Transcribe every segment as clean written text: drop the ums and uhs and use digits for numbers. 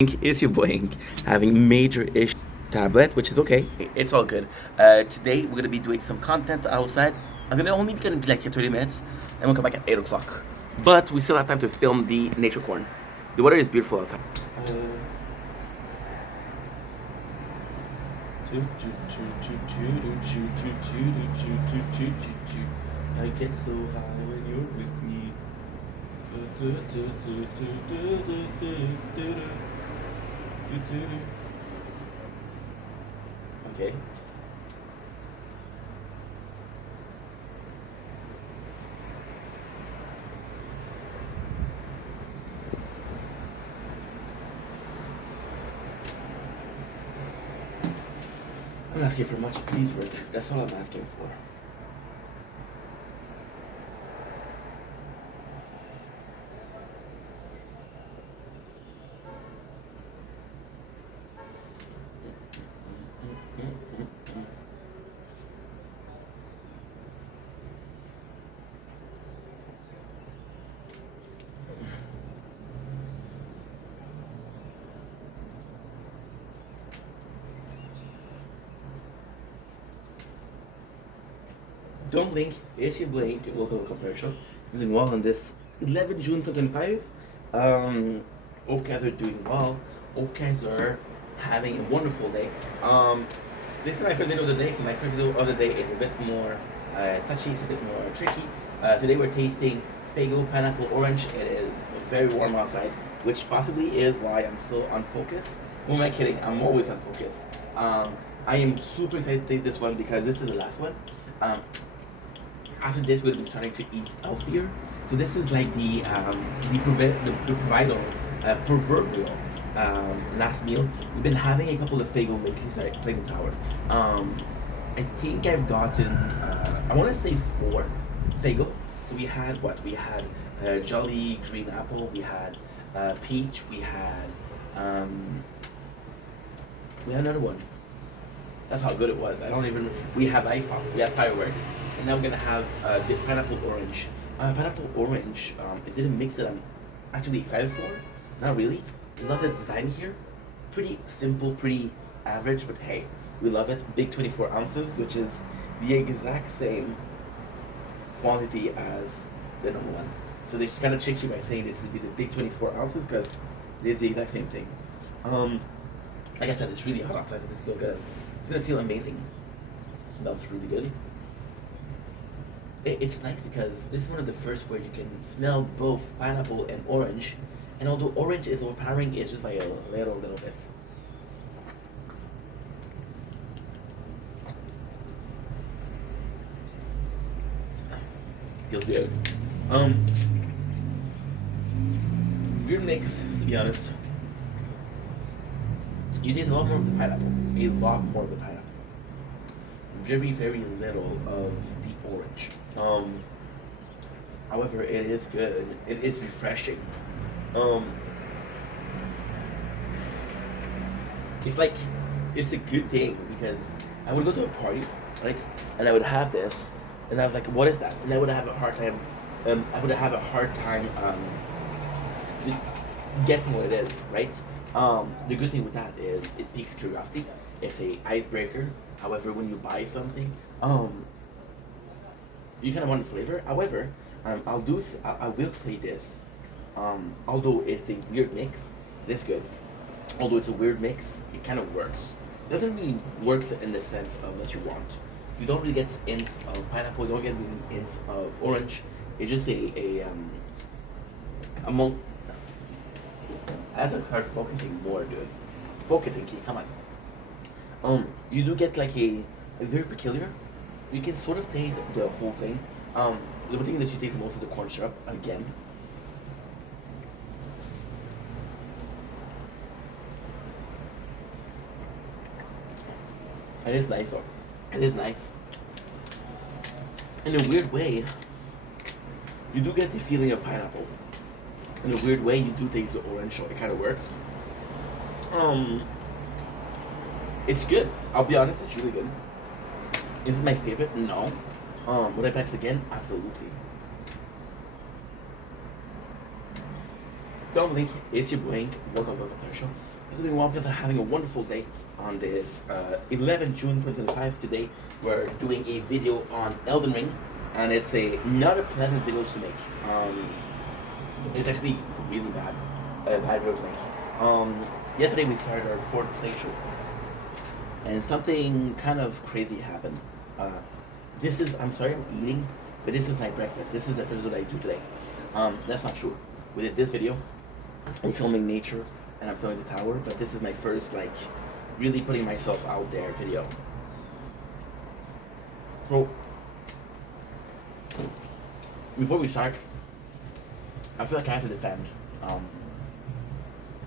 Is your boy having major issue tablet, which is okay. It's all good. Today we're gonna be doing some content outside. I'm gonna only gonna be like 30 minutes, and we'll come back at 8 o'clock. But we still have time to film the nature corn. The weather is beautiful outside. I get so high when you're with me. Okay. I'm asking for much, please work. That's all I'm asking for. Don't blink, it's your blink. Welcome to commercial. Doing well on this 11 June 2025. Hope guys are doing well. Hope guys are having a wonderful day. This is my first video of the day, so my first video of the day is a bit more touchy, it's a bit more tricky. Today we're tasting Faygo Pineapple Orange. It is very warm outside, which possibly is why I'm so unfocused. Who am I kidding? I'm always unfocused. I am super excited to taste this one because this is the last one. After this, we'll be starting to eat healthier. So this is like the proverbial last meal. We've been having a couple of Faygo lately. Sorry, playing the tower. I think I've gotten I want to say 4 Faygo. So we had what? We had Jolly Green Apple. We had peach. We had another one. That's how good it was. I don't even. We have ice pop. We have fireworks, and now we're gonna have the pineapple orange. Pineapple orange. Is it a mix that I'm actually excited for? Not really. Love the design here. Pretty simple, pretty average, but hey, we love it. Big 24 ounces, which is the exact same quantity as the number one. So they kind of trick you by saying this would be the big 24 ounces because it is the exact same thing. Like I said, it's really hot outside, so this is so good. It's gonna feel amazing. It smells really good. It's nice because this is one of the first where you can smell both pineapple and orange. And although orange is overpowering, it's just by a little bit. Feels good. Weird mix, to be honest. You taste a lot more of the pineapple. A lot more of the pineapple. Very, very little of the orange. However, it is good. It is refreshing. It's like it's a good thing because I would go to a party, right, and I would have this, and I was like, "What is that?" And I would have a hard time. Guessing what it is, right? The good thing with that is it piques curiosity. It's a icebreaker. However, when you buy something, you kind of want the flavor. However, I will say this. Although it's a weird mix, it's good. Although it's a weird mix, it kind of works. Doesn't mean works in the sense of what you want. You don't really get hints of pineapple. You don't get really hints of orange. It's just among. I have to start focusing more, dude. Focusing, key. Come on. You do get like a very peculiar. You can sort of taste the whole thing. The one thing that you taste most is the corn syrup again. It is nice, though. It is nice. In a weird way, you do get the feeling of pineapple. In a weird way, you do taste the orange, so it kind of works. It's good. I'll be honest, it's really good. Is it my favorite? No. Would I buy this again? Absolutely. Don't blink. It's your blink. Welcome to the show. Doing well because I'm having a wonderful day on this 11th June 2025. Today we're doing a video on Elden Ring, and it's not a pleasant video to make. It's actually really bad video to make. Yesterday we started our fourth playthrough, and something kind of crazy happened. I'm sorry I'm eating, but this is my breakfast. This is the first video I do today. That's not true. We did this video. I'm filming nature and I'm filming the tower, but this is my first really putting myself out there video. So before we start, I feel like I have to defend.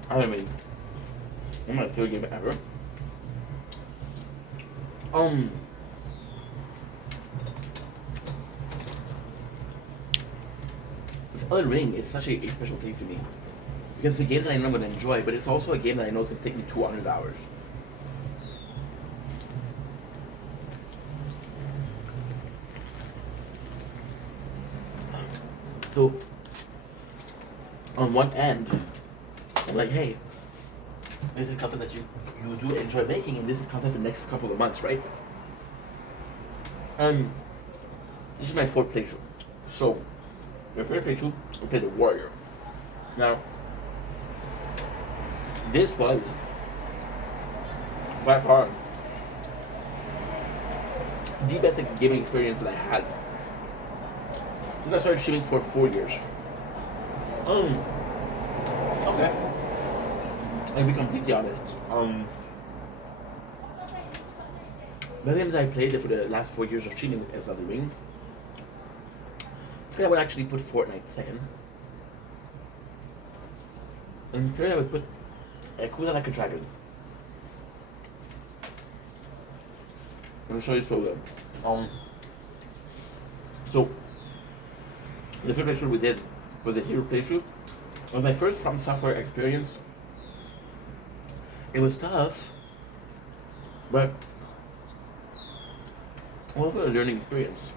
I mean, I'm my favorite game ever. This Elden Ring is such a special thing for me. Because it's a game that I know I'm going to enjoy, but it's also a game that I know it's going to take me 200 hours. So, on one end, I'm like, hey, this is content that you do enjoy making, and this is content for the next couple of months, right? This is my fourth playthrough. So, my first playthrough, I played the Warrior. Now, this was by far the best gaming experience that I had since I started streaming for 4 years. Okay. I'll be completely honest. The games I played for the last 4 years of streaming with Elden Ring, I think I would actually put Fortnite second. And third I would put Yakuza Like a Dragon. Let me show you so so the first playthrough we did was a hero playthrough. It was my first From Software experience. It was tough, but also a learning experience.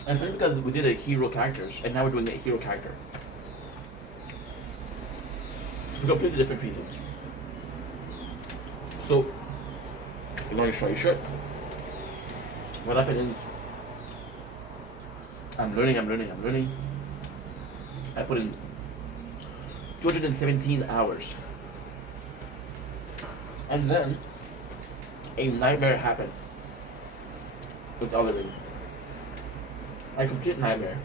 And it's only because we did a hero characters, and now we're doing a hero character. For completely different reasons. So, I'm going to show you shit. What happened is, I'm learning. I put in 217 hours. And then, a nightmare happened with Elden Ring. A complete nightmare.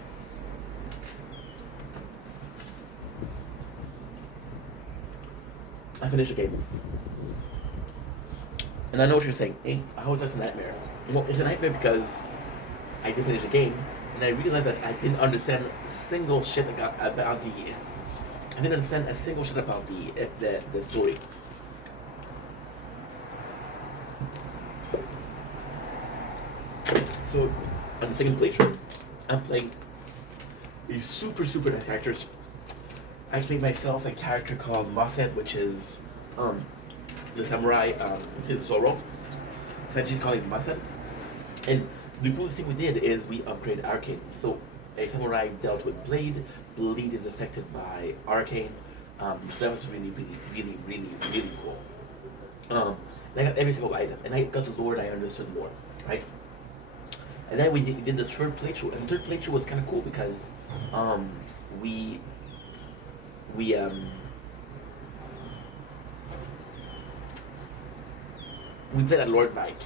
I finished the game. And I know what you're saying. Hey, how is that a nightmare? Well, it's a nightmare because I did finish the game, and I realized that I didn't understand a single shit about the. I didn't understand a single shit about the story. So, on the second playthrough, I'm playing a super nice characters. I played myself a character called Moset, which is the samurai. This is Zoro. So she's calling Moset. And the coolest thing we did is we upgraded Arcane. So a samurai dealt with Blade. Blade is affected by Arcane. So that was really cool. And I got every single item, and I got the lore and I understood more, right? And then we did the third playthrough, and the third playthrough was kind of cool because we played at Lord Vike.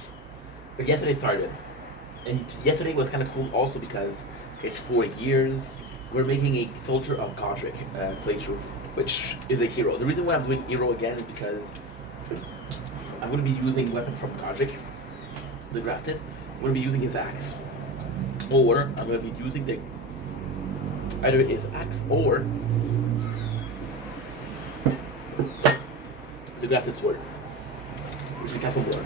But yesterday started. And yesterday was kind of cool also because it's 4 years. We're making a Soldier of Godric playthrough, which is a hero. The reason why I'm doing hero again is because I'm going to be using weapon from Godric, the Grafted. I'm going to be using his axe. Or I'm going to be using either his axe or the Grafted Sword, which is Castle Blood.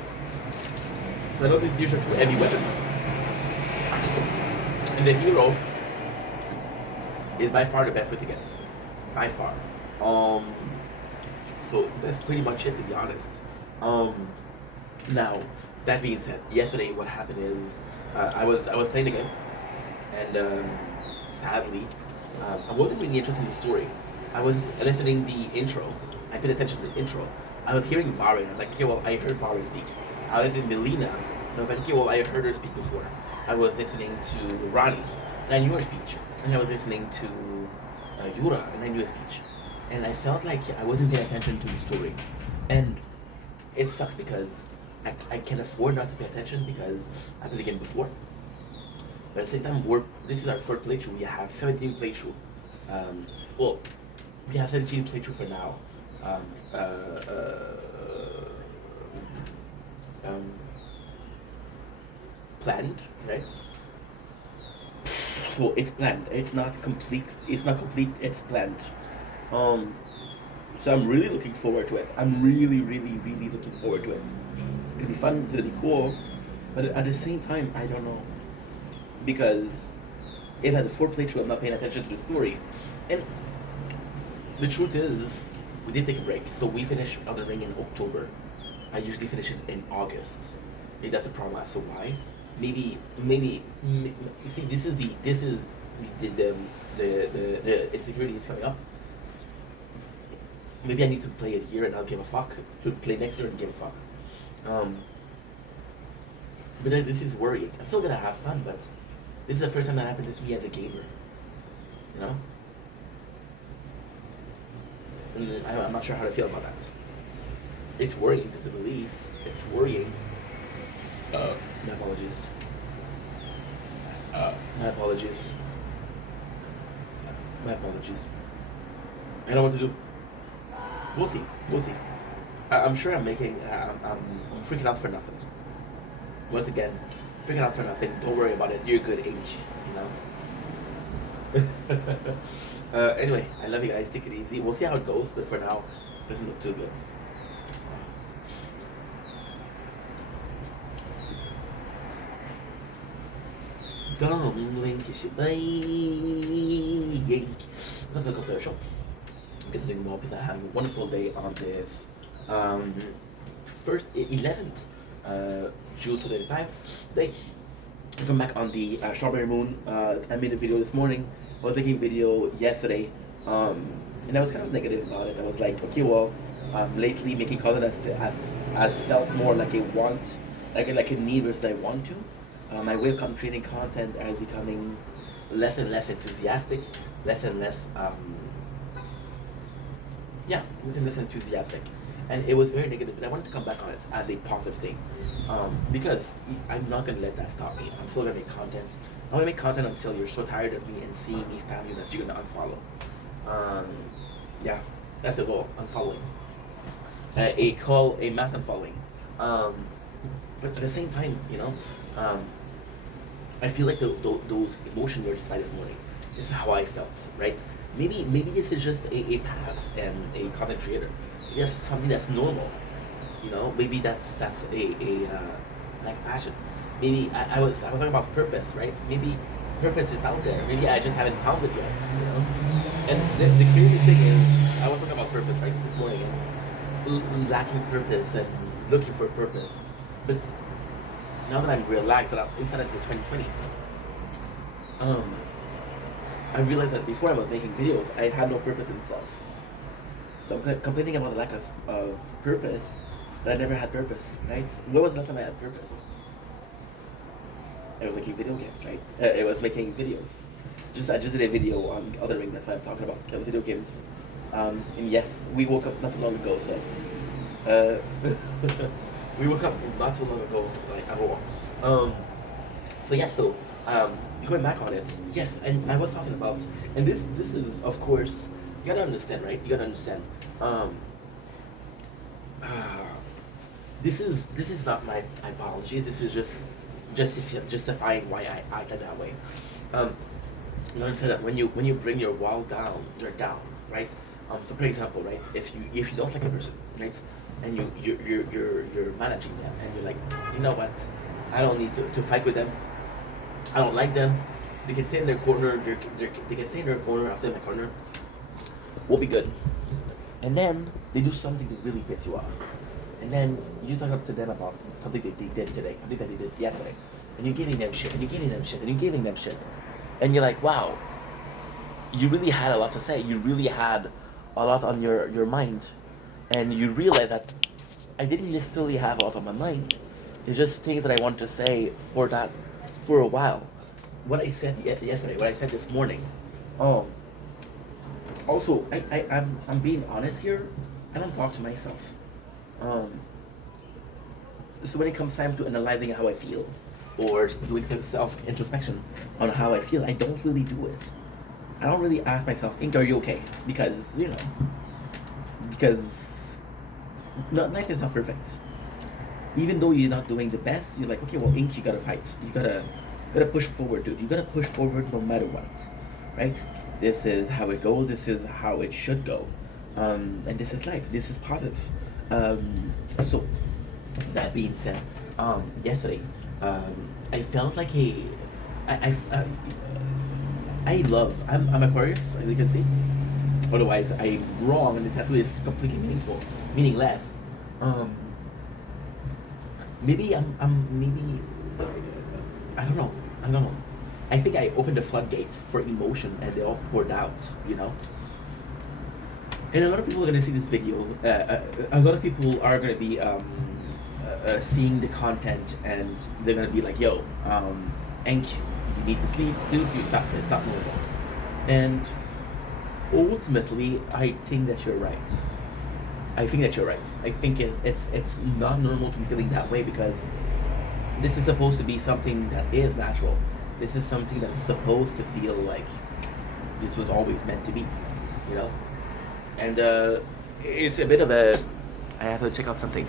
I know these are two heavy weapons. And the hero is by far the best way to get it. By far. So that's pretty much it, to be honest. Now, that being said, yesterday what happened is I was playing the game, and sadly, I wasn't really interested in the story. I was listening the intro, I paid attention to the intro. I was hearing Vare, and I was like, okay, well, I heard Vare speak. I was in Melina, and I was like, okay, well, I heard her speak before. I was listening to Rani, and I knew her speech. And I was listening to Yura, and I knew her speech. And I felt like I wasn't paying attention to the story. And it sucks because I can afford not to pay attention because I played the game before. But at the same time, this is our fourth playthrough. We have 17 playthrough. Well, we have 17 playthrough for now. Planned, right? So it's planned. It's not complete. It's not complete. It's planned. So I'm really looking forward to it. I'm really, really, really looking forward to it. It's gonna be fun. It's gonna be cool. But at the same time, I don't know because if at the fourth playthrough I'm not paying attention to the story, and the truth is, we did take a break. So we finished Elden Ring in October. I usually finish it in August. Maybe that's the problem. So why? Maybe. You see, this is the insecurity is coming up. Maybe I need to play it here and I'll give a fuck. To play next year and give a fuck. But this is worrying. I'm still gonna have fun, but this is the first time that happened to me as a gamer. You know? And I'm not sure how to feel about that. It's worrying, to say the least. It's worrying. My apologies. My apologies. My apologies. I don't know what to do. We'll see. We'll see. I'm sure I'm making. I'm freaking out for nothing. Once again, freaking out for nothing. Don't worry about it. You're good, Ink. You know. Anyway, I love you guys. Take it easy. We'll see how it goes. But for now, it doesn't look too good. Don't link is Ink. Let's look up the shop. I'm getting more because I had a wonderful day on this 11th June 2025 day. I come back on the Strawberry Moon. I made a video this morning. I was making a video yesterday, and I was kind of negative about it. I was like, okay, well, lately making content has felt more like a want, like a need versus I want to. My way of creating content is becoming less and less enthusiastic, less and less enthusiastic, and it was very negative. But I wanted to come back on it as a positive thing, because I'm not gonna let that stop me. I'm still gonna make content. I'm gonna make content until you're so tired of me and seeing me spam you that you're gonna unfollow. Yeah, that's the goal. Unfollowing. A mass unfollowing. But at the same time, you know, I feel like those emotions were justified this morning. This is how I felt, right? Maybe this is just a pass and a content creator. Yes, something that's normal. You know, maybe that's a like passion. Maybe I was talking about purpose, right? Maybe purpose is out there. Maybe I just haven't found it yet. You know. And the craziest thing is, I was talking about purpose right this morning, and lacking purpose and looking for purpose, but now that I'm relaxed and I'm inside of 2020, I realized that before I was making videos, I had no purpose in itself. So I'm complaining about the lack of purpose, but I never had purpose, right? When was the last time I had purpose? I was making video games, right? It was making videos. I just did a video on Elden Ring, that's why I'm talking about video games. And yes, we woke up not too long ago, so we woke up not too long ago, like at all. Going back on it, yes, and I was talking about, and this is, of course, you gotta understand, right? You gotta understand. This is not my apology. This is just justifying why I acted that way. You understand that when you bring your wall down, they're down, right? So for example, right, if you don't like a person, right, and you're managing them, and you're like, you know what, I don't need to fight with them. I don't like them. They can stay in their corner. They can stay in their corner. I'll stay in my corner. We'll be good. And then they do something that really piss you off. And then you talk up to them about something that they did today, something that they did yesterday, and you're giving them shit, and you're giving them shit, and you're giving them shit, and you're like, wow, you really had a lot to say. You really had a lot on your mind, and you realize that I didn't necessarily have a lot on my mind. It's just things that I want to say for a while. What I said yesterday, what I said this morning. Um. Also, I'm being honest here. I don't talk to myself. Um. So when it comes time to analyzing how I feel, or doing some self introspection on how I feel, I don't really do it. I don't really ask myself, "Ink, are you okay?" Because because life is not perfect. Even though you're not doing the best, you're like, okay, well, Ink, you gotta fight. You gotta push forward, dude. You gotta push forward no matter what, right? This is how it goes. This is how it should go, and this is life. This is positive. So that being said, yesterday, I felt like I'm Aquarius, as you can see. Otherwise, I'm wrong, and the tattoo is completely meaningless. Um, maybe maybe I don't know. I don't know. I think I opened the floodgates for emotion, and they all poured out. And a lot of people are gonna see this video. A lot of people are gonna be seeing the content, and they're gonna be like, "Yo, Enk, you need to sleep, dude. It's not normal." And ultimately, I think that you're right. I think that you're right. I think it's not normal to be feeling that way because this is supposed to be something that is natural. This is something that is supposed to feel like this was always meant to be, you know. And it's a bit of a. I have to check out something.